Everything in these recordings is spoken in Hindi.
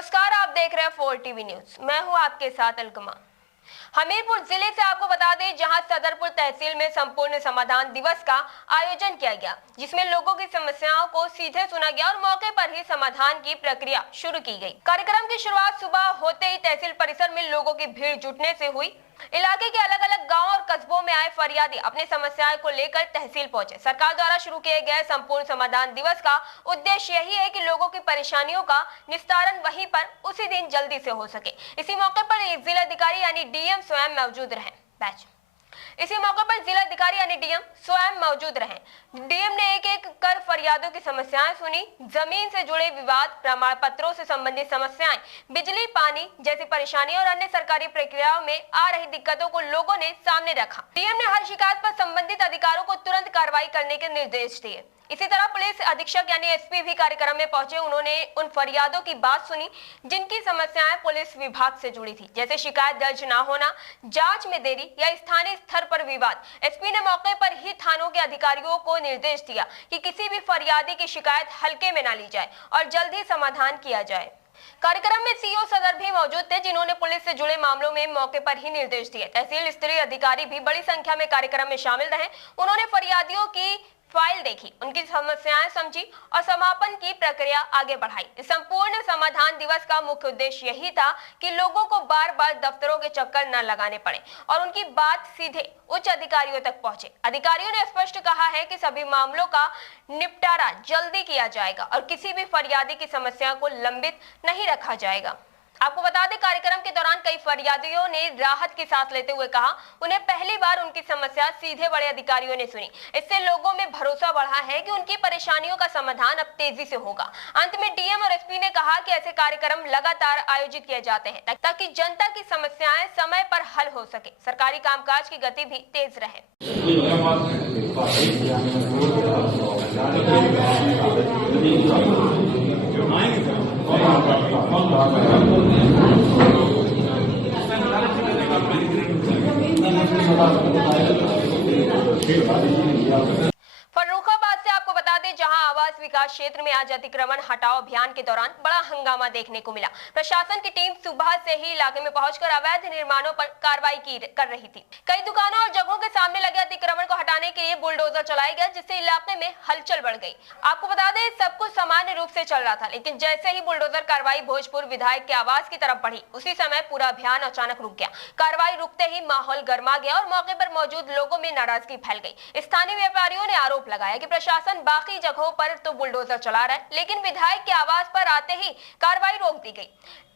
नमस्कार, आप देख रहे हैं 4 टीवी न्यूज। मैं हूं आपके साथ अलगमा। हमीरपुर जिले से आपको बता दें, जहां सदरपुर तहसील में संपूर्ण समाधान दिवस का आयोजन किया गया, जिसमें लोगों की समस्याओं को सीधे सुना गया और मौके पर ही समाधान की प्रक्रिया शुरू की गई। कार्यक्रम की शुरुआत सुबह होते ही तहसील परिसर में लोगों की भीड़ जुटने से हुई। इलाके के अलग अलग गांव और कस्बों में आए फरियादी अपनी समस्याएं को लेकर तहसील पहुंचे। सरकार द्वारा शुरू किए गए संपूर्ण समाधान दिवस का उद्देश्य यही है कि लोगों की परेशानियों का निस्तारण वहीं पर उसी दिन जल्दी से हो सके। इसी मौके पर जिलाधिकारी यानी डीएम स्वयं मौजूद रहे। इसी मौके पर जिलाधिकारी यानी डीएम स्वयं मौजूद रहे। डीएम ने एक एक कर फरियादों की समस्याएं सुनी। जमीन से जुड़े विवाद, प्रमाण पत्रों से संबंधित समस्याएं, बिजली पानी जैसी परेशानी और अन्य सरकारी प्रक्रियाओं में आ रही दिक्कतों को लोगों ने सामने रखा। डीएम ने हर शिकायत पर संबंधित अधिकारियों को तुरंत कार्रवाई करने के निर्देश दिए। इसी तरह पुलिस अधीक्षक यानी एसपी भी कार्यक्रम में पहुंचे। उन्होंने उन फरियादों की बात सुनी जिनकी समस्याएं पुलिस विभाग से जुड़ी थी, जैसे शिकायत दर्ज न होना, जांच में देरी या स्थानीय स्तर पर विवाद। एसपी ने मौके पर ही थानों के अधिकारियों को निर्देश दिया कि किसी भी फरियादी की शिकायत हल्के में न ली जाए और जल्द ही समाधान किया जाए। कार्यक्रम में सीओ सदर भी मौजूद थे, जिन्होंने पुलिस से जुड़े मामलों में मौके पर ही निर्देश दिए। तहसील स्तरीय अधिकारी भी बड़ी संख्या में कार्यक्रम में शामिल रहे। उन्होंने फरियादियों की फाइल देखी, उनकी समस्याएं समझी और समापन की प्रक्रिया आगे बढ़ाई। इस संपूर्ण समाधान दिवस का मुख्य उद्देश्य यही था कि लोगों को बार बार दफ्तरों के चक्कर न लगाने पड़े और उनकी बात सीधे उच्च अधिकारियों तक पहुंचे। अधिकारियों ने स्पष्ट कहा है कि सभी मामलों का निपटारा जल्दी किया जाएगा और किसी भी फरियादी की समस्या को लंबित नहीं रखा जाएगा। आपको बता दें, कार्यक्रम के दौरान कई फरियादियों ने राहत की सांस लेते हुए कहा उन्हें पहली बार उनकी समस्या सीधे बड़े अधिकारियों ने सुनी। इससे लोगों में भरोसा बढ़ा है कि उनकी परेशानियों का समाधान अब तेजी से होगा। अंत में डीएम और एसपी ने कहा कि ऐसे कार्यक्रम लगातार आयोजित किए जाते हैं ताकि जनता की समस्याएं समय पर हल हो सके, सरकारी कामकाज की गति भी तेज रहे। फर्रुखाबाद से आपको बता दें, जहां आवास विकास क्षेत्र में आज अतिक्रमण हटाओ अभियान के दौरान बड़ा हंगामा देखने को मिला। प्रशासन की टीम सुबह से ही इलाके में पहुंचकर अवैध निर्माणों पर कार्रवाई कर रही थी। कई दुकानों और जगहों के सामने लगे अतिक्रमण को हटाने के लिए बुलडोजर चलाया गया, जिससे इलाके में हलचल बढ़ गई। आपको बता दें, सब कुछ सामान्य रूप से चल रहा था, लेकिन जैसे ही बुलडोजर कार्रवाई भोजपुर विधायक के आवास की तरफ बढ़ी, उसी समय पूरा अभियान अचानक रुक गया। कार्रवाई रुकते ही माहौल गर्मा गया और मौके पर मौजूद लोगों में नाराजगी फैल गई। स्थानीय व्यापारियों ने आरोप लगाया कि प्रशासन बाकी जगहों पर तो बुलडोजर चला रहा है, लेकिन विधायक के आवास पर आते ही कार्रवाई रोक दी गई।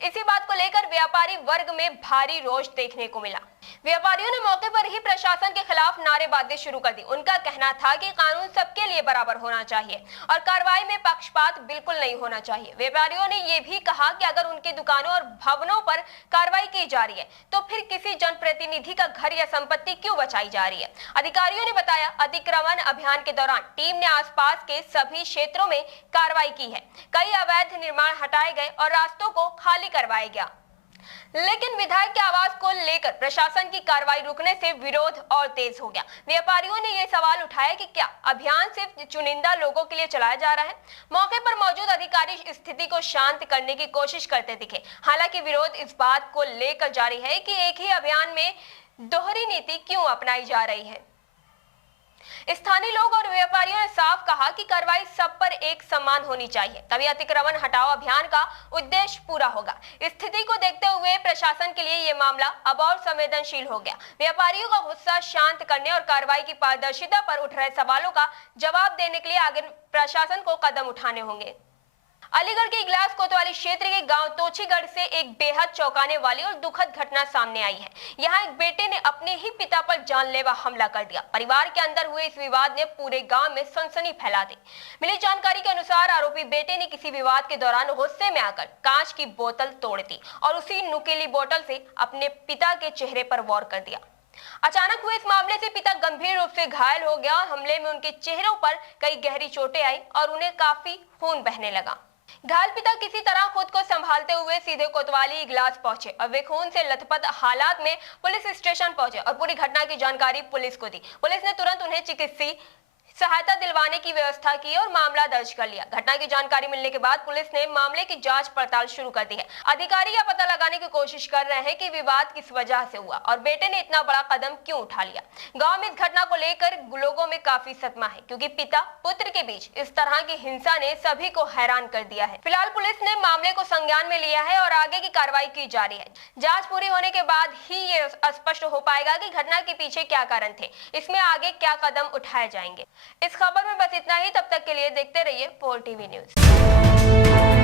इसी बात को लेकर व्यापारी वर्ग में भारी रोष देखने को मिला। व्यापारियों ने मौके पर ही प्रशासन के खिलाफ नारेबाजी शुरू कर दी। उनका कहना था कि कानून सबके लिए बराबर होना चाहिए और कार्रवाई में पक्षपात बिल्कुल नहीं होना चाहिए। व्यापारियों ने यह भी कहा कि अगर उनकी दुकानों और भवनों पर कार्रवाई की जा रही है तो फिर किसी जनप्रतिनिधि का घर या संपत्ति क्यों बचाई जा रही है। अधिकारियों ने बताया, अतिक्रमण अभियान के दौरान टीम ने आसपास के सभी क्षेत्रों में कार्रवाई की है। कई अवैध निर्माण हटाए गए और रास्तों को खाली करवाया गया, लेकिन विधायक के आवास को लेकर प्रशासन की कार्रवाई रुकने से विरोध और तेज हो गया। व्यापारियों ने यह सवाल उठाया कि क्या अभियान सिर्फ चुनिंदा लोगों के लिए चलाया जा रहा है। मौके पर मौजूद अधिकारी स्थिति को शांत करने की कोशिश करते दिखे। हालांकि विरोध इस बात को लेकर जारी है कि एक ही अभियान में दोहरी नीति क्यों अपनाई जा रही है। स्थानीय लोग और व्यापारियों ने साफ कहा कि कार्रवाई सब पर एक समान होनी चाहिए, तभी अतिक्रमण हटाओ अभियान का उद्देश्य पूरा होगा। स्थिति को देखते हुए प्रशासन के लिए यह मामला अब और संवेदनशील हो गया। व्यापारियों का गुस्सा शांत करने और कार्रवाई की पारदर्शिता पर उठ रहे सवालों का जवाब देने के लिए आगे प्रशासन को कदम उठाने होंगे। अलीगढ़ के इगलास कोतवाली क्षेत्र के गांव तोछीगढ़ से एक बेहद चौंकाने वाली और दुखद घटना सामने आई है। यहां एक बेटे ने अपने ही पिता पर जानलेवा हमला कर दिया। परिवार के अंदर हुए इस विवाद ने पूरे गांव में सनसनी फैला दी। मिली जानकारी के अनुसार आरोपी बेटे ने किसी विवाद के दौरान गुस्से में आकर कांच की बोतल तोड़ दी और उसी नुकीली बोतल से अपने पिता के चेहरे पर वार कर दिया। अचानक हुए इस मामले से पिता गंभीर रूप से घायल हो गया और हमले में उनके चेहरों पर कई गहरी चोटें आई और उन्हें काफी खून बहने लगा। घायल पिता किसी तरह खुद को संभालते हुए सीधे कोतवाली इगलास पहुंचे और वे खून से लथपथ हालात में पुलिस स्टेशन पहुंचे और पूरी घटना की जानकारी पुलिस को दी। पुलिस ने तुरंत उन्हें चिकित्सीय सहायता दिलवाने की व्यवस्था की और मामला दर्ज कर लिया। घटना की जानकारी मिलने के बाद पुलिस ने मामले की जांच पड़ताल शुरू कर दी है। अधिकारी यह पता लगाने की कोशिश कर रहे हैं कि विवाद किस वजह से हुआ और बेटे ने इतना बड़ा कदम क्यों उठा लिया। गांव में इस घटना को लेकर लोगों में काफी सदमा है, क्योंकि पिता पुत्र के बीच इस तरह की हिंसा ने सभी को हैरान कर दिया है। फिलहाल पुलिस ने मामले को संज्ञान में लिया है और आगे की कार्रवाई की जा रही है। जांच पूरी होने के बाद ही ये स्पष्ट हो पाएगा कि घटना के पीछे क्या कारण थे, इसमें आगे क्या कदम उठाए जाएंगे। इस खबर में बस इतना ही। तब तक के लिए देखते रहिए पोल टीवी न्यूज।